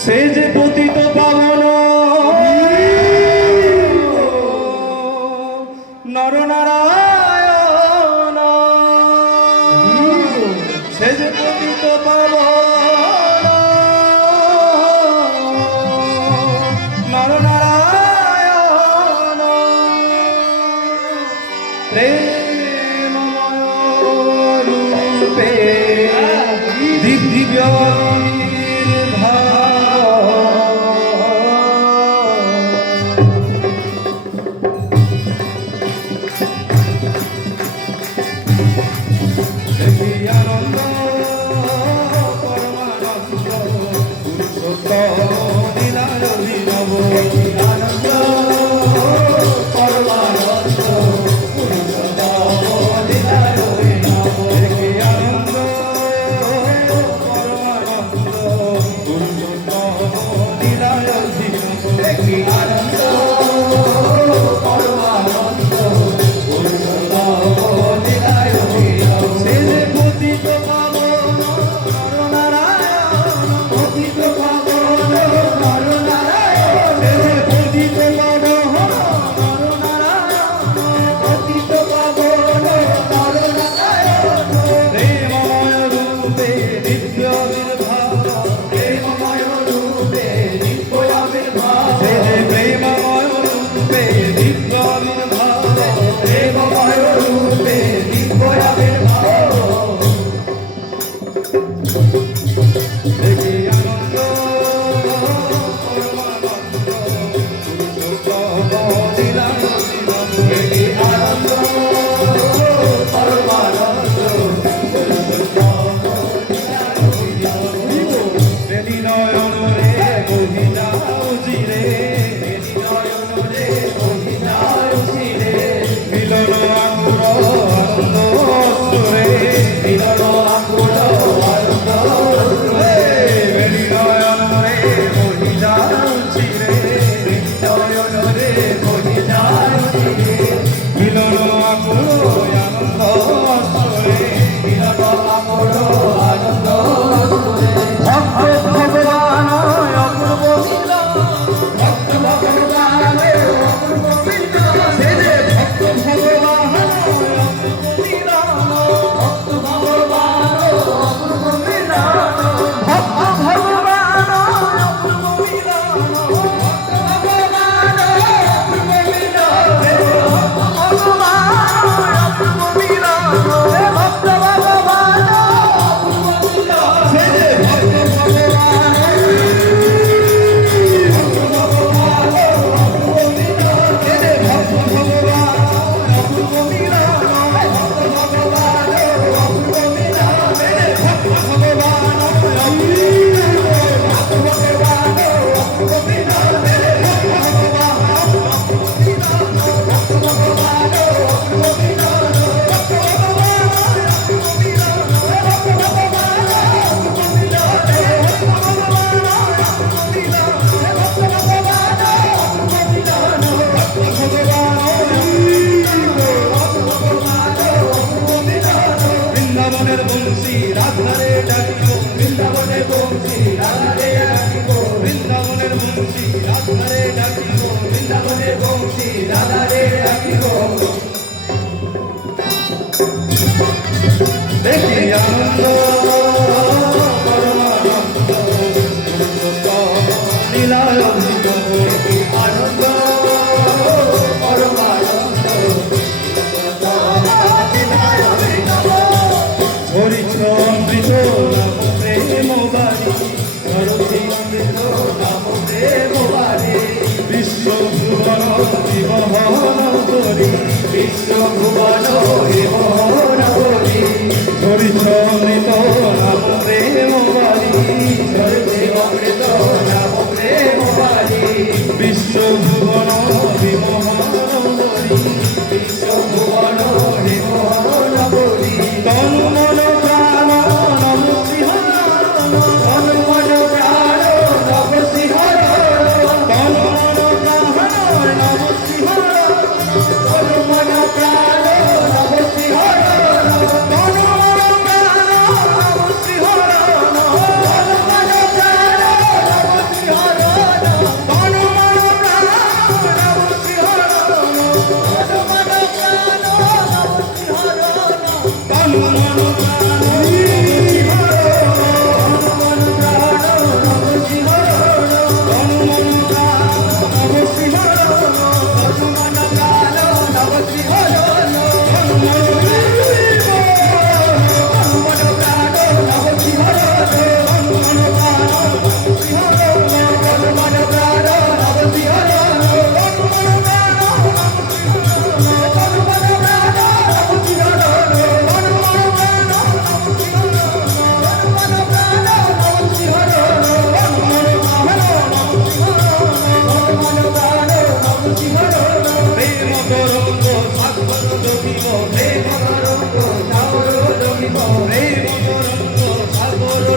সে যে পতিত পাবন নরনারায়ণ, সে যে পতিত পাবন নরনারায়ণ, প্রেমময় রূপে দিব্য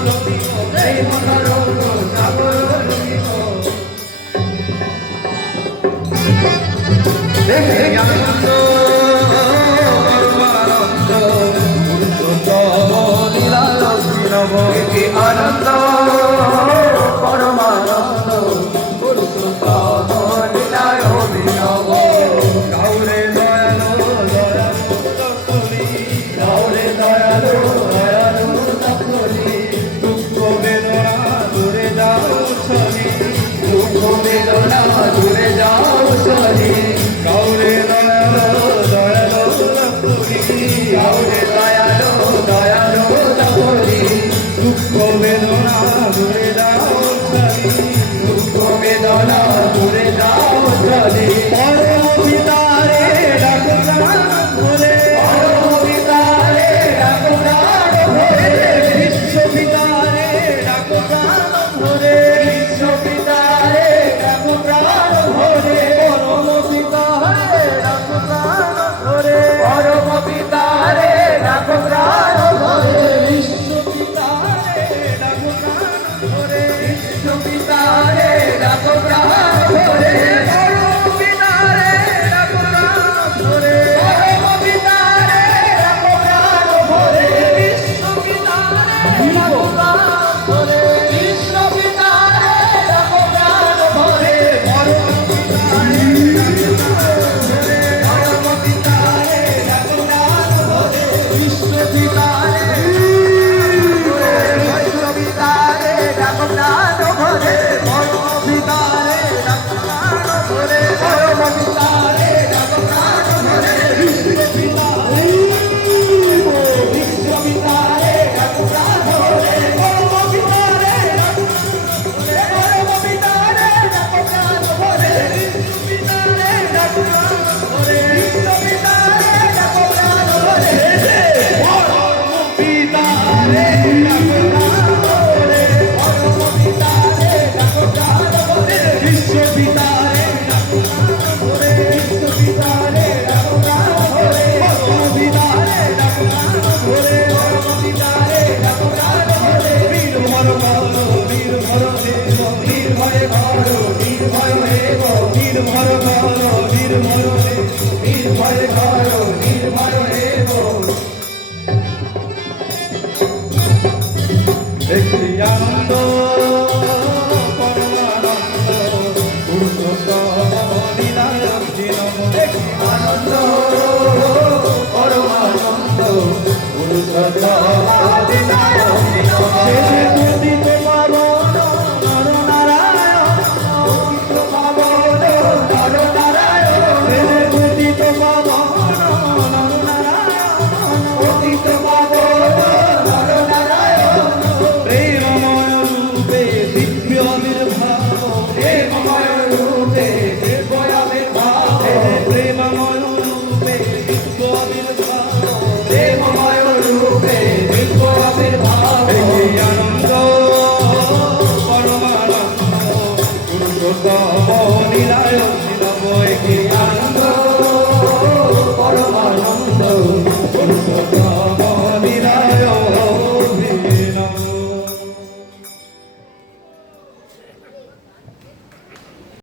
লুটিব এই মনোরম সাগর লুটিব দেখে আনন্দ পরমানন্দ পুরুষোত্তম লীলার অভিনব দেখে আনন্দ পরমানন্দ পুরুষোত্তম লীলার অভিনব গাউরে দয়ালো দয়ালো তত্ত্বলি গাউরে দয়ালো দয়ালো তত্ত্বলি দুঃখ বেদনা দূরে যাও চলি দুঃখ বেদনা দূরে যাও চলি গাউরে দয়ালো দয়ালো তত্ত্বলি গাউরে দয়ালো দয়ালো তত্ত্বলি দুঃখ বেদনা দূরে যাও চলি দুঃখ বেদনা দূরে যাও চলি পরম পিতারে ডাকো প্রাণ ভরে পরম পিতারে ডাকো প্রাণ ভরে বিশ্ব পিতারে ডাকো প্রাণ ভরে বিশ্ব পিতারে ডাকো প্রাণ ভরে পরম পিতারে ডাকো প্রাণ ভরে পরম পিতারে ডাকো প্রাণ ভরে বিশ্ব পিতারে ডাকো প্রাণ ভরে বিশ্ব পিতারে ডাকো প্রাণ ভরে পরম পিতারে ডাকো প্রাণ ভরে পরম পিতারে ডাকো প্রাণ ভরে বিশ্ব পিতারে ডাকো প্রাণ ভরে বিশ্ব পিতারে ডাকো প্রাণ ভরে পরম পিতারে ডাকো প্রাণ ভরে বিশ্ব পিতারে বিশ্ব পিতারে ডাকো প্রাণ ভরে পরম পিতারে ডাকো প্রাণ ভরে পরম পিতারে ডাকো প্রাণ ভরে বিশ্ব পিতারে বিশ্ব পিতারে ডাকো প্রাণ ভরে পরম পিতারে ডাকো পরম পিতারে ডাকো প্রাণ ভরে বিশ্ব পিতারে ডাকো প্রাণ ভরে বিশ্ব পিতারে ডাকো প্রাণ ভরে পরম পিতারে ডাকো প্রাণ ভরে পরম পিতারে ডাকো প্রাণ ভরে বিশ্ব পিতারে ডাকো প্রাণ ভরে বিশ্ব পিতারে ডাকো প্রাণ ভরে পরম পিতারে ডাকো প্রাণ ভরে পরম পিতারে ডাকো প্রাণ ভরে বীর ভর করো বীর ভর দেব বীর ভরে করো বীর ভয় দেব বীর ভর করো বীর ভর দেব বীর ভরে করো বীর ভয় দেব দেখি আনন্দ পরমানন্দ পুরুষোত্তম লীলার অভিনব দেখি আনন্দ পরমানন্দ পুরুষোত্তম লীলার অভিনব